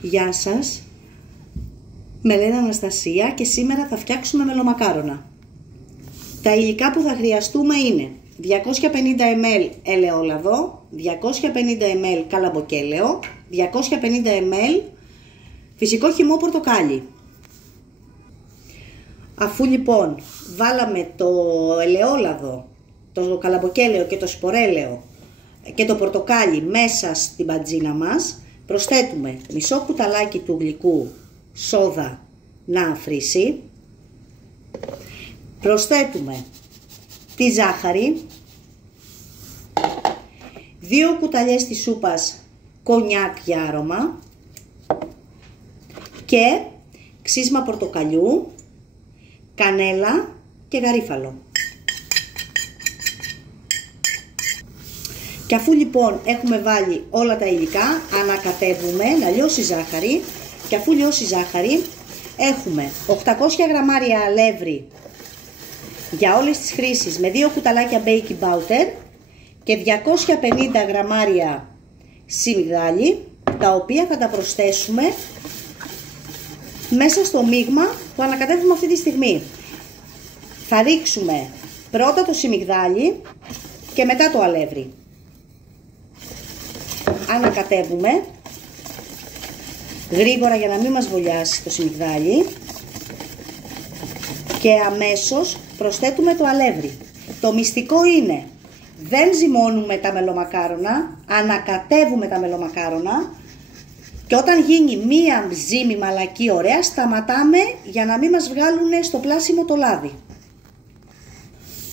Γεια σας, με λένε Αναστασία και σήμερα θα φτιάξουμε μελομακάρονα. Τα υλικά που θα χρειαστούμε είναι 250 ml ελαιόλαδο, 250 ml καλαμποκέλαιο, 250 ml φυσικό χυμό πορτοκάλι. Αφού λοιπόν βάλαμε το ελαιόλαδο, το καλαμποκέλαιο και το σπορέλαιο και το πορτοκάλι μέσα στην μπατζίνα μας, προσθέτουμε μισό κουταλάκι του γλυκού σόδα να αφρίσει, προσθέτουμε τη ζάχαρη, 2 κουταλιές της σούπας κονιάκ για άρωμα και ξύσμα πορτοκαλιού, κανέλα και γαρίφαλο. Και αφού λοιπόν έχουμε βάλει όλα τα υλικά, ανακατεύουμε να λιώσει η ζάχαρη και αφού λιώσει η ζάχαρη έχουμε 800 γραμμάρια αλεύρι για όλες τις χρήσεις με 2 κουταλάκια baking powder και 250 γραμμάρια σιμιγδάλι, τα οποία θα τα προσθέσουμε μέσα στο μείγμα που ανακατεύουμε αυτή τη στιγμή. Θα ρίξουμε πρώτα το σιμιγδάλι και μετά το αλεύρι. Ανακατεύουμε γρήγορα για να μην μας βολιάσει το σιμιγδάλι και αμέσως προσθέτουμε το αλεύρι. Το μυστικό είναι δεν ζυμώνουμε τα μελομακάρονα, ανακατεύουμε τα μελομακάρονα και όταν γίνει μία ζύμη μαλακή ωραία σταματάμε για να μην μας βγάλουν στο πλάσιμο το λάδι.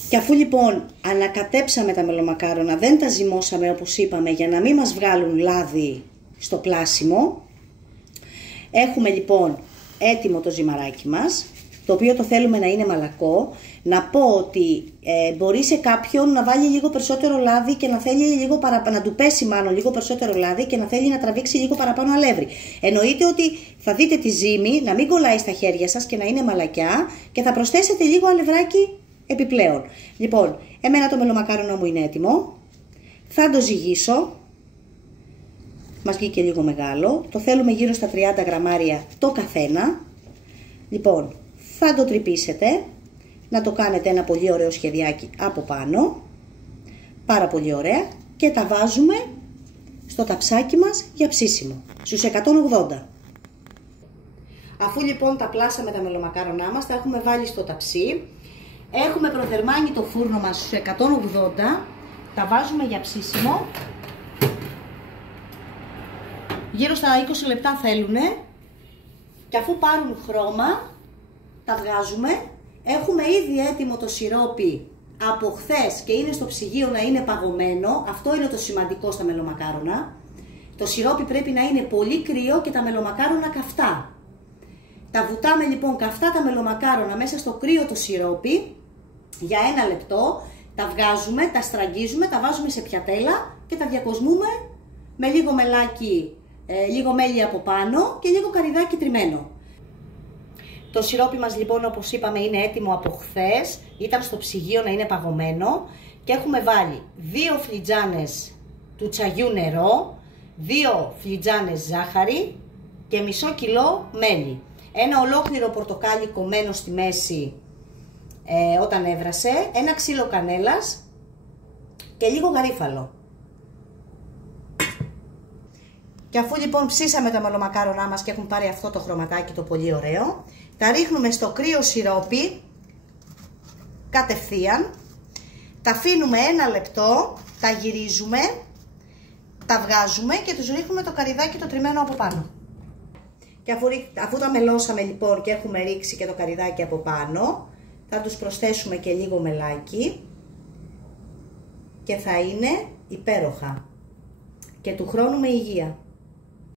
Και αφού λοιπόν ανακατέψαμε τα μελομακάρονα, δεν τα ζυμώσαμε όπως είπαμε για να μην μας βγάλουν λάδι στο πλάσιμο, έχουμε λοιπόν έτοιμο το ζυμαράκι μας, το οποίο το θέλουμε να είναι μαλακό. Να πω ότι μπορεί σε κάποιον να βάλει λίγο περισσότερο λάδι και να θέλει λίγο παραπάνω, να του πέσει μάλλον λίγο περισσότερο λάδι και να θέλει να τραβήξει λίγο παραπάνω αλεύρι. Εννοείται ότι θα δείτε τη ζύμη να μην κολλάει στα χέρια σας και να είναι μαλακιά και θα προσθέσετε λίγο αλευράκι επιπλέον. Λοιπόν, εμένα το μελομακάρονο μου είναι έτοιμο. Θα το ζυγίσω. Μας βγήκε λίγο μεγάλο. Το θέλουμε γύρω στα 30 γραμμάρια το καθένα. Λοιπόν, θα το τρυπήσετε. Να το κάνετε ένα πολύ ωραίο σχεδιάκι από πάνω. Πάρα πολύ ωραία. Και τα βάζουμε στο ταψάκι μας για ψήσιμο. Στους 180. Αφού λοιπόν τα πλάσαμε τα μελομακάρονά μας, τα έχουμε βάλει στο ταψί. Έχουμε προθερμάνει το φούρνο μας στους 180. Τα βάζουμε για ψήσιμο. Γύρω στα 20 λεπτά θέλουνε. Και αφού πάρουν χρώμα, τα βγάζουμε. Έχουμε ήδη έτοιμο το σιρόπι από χθες και είναι στο ψυγείο να είναι παγωμένο. Αυτό είναι το σημαντικό στα μελομακάρονα. Το σιρόπι πρέπει να είναι πολύ κρύο και τα μελομακάρονα καυτά. Τα βουτάμε λοιπόν καυτά τα μελομακάρονα μέσα στο κρύο το σιρόπι για 1 λεπτό. Τα βγάζουμε, τα στραγγίζουμε, τα βάζουμε σε πιατέλα και τα διακοσμούμε με λίγο μελάκι, λίγο μέλι από πάνω και λίγο καρυδάκι τριμμένο. Το σιρόπι μας λοιπόν όπως είπαμε είναι έτοιμο από χθες, ήταν στο ψυγείο να είναι παγωμένο και έχουμε βάλει 2 φλιτζάνες του τσαγιού νερό, 2 φλιτζάνες ζάχαρη και μισό κιλό μέλι. Ένα ολόκληρο πορτοκάλι κομμένο στη μέση όταν έβρασε, ένα ξύλο κανέλας και λίγο γαρίφαλο. Και αφού λοιπόν ψήσαμε τα μελομακάρονά μας και έχουν πάρει αυτό το χρωματάκι το πολύ ωραίο, τα ρίχνουμε στο κρύο σιρόπι κατευθείαν, τα αφήνουμε 1 λεπτό, τα γυρίζουμε, τα βγάζουμε και τους ρίχνουμε το καρυδάκι το τριμμένο από πάνω. Και αφού τα μελώσαμε λοιπόν και έχουμε ρίξει και το καρυδάκι από πάνω, θα τους προσθέσουμε και λίγο μελάκι και θα είναι υπέροχα και του χρόνου με υγεία.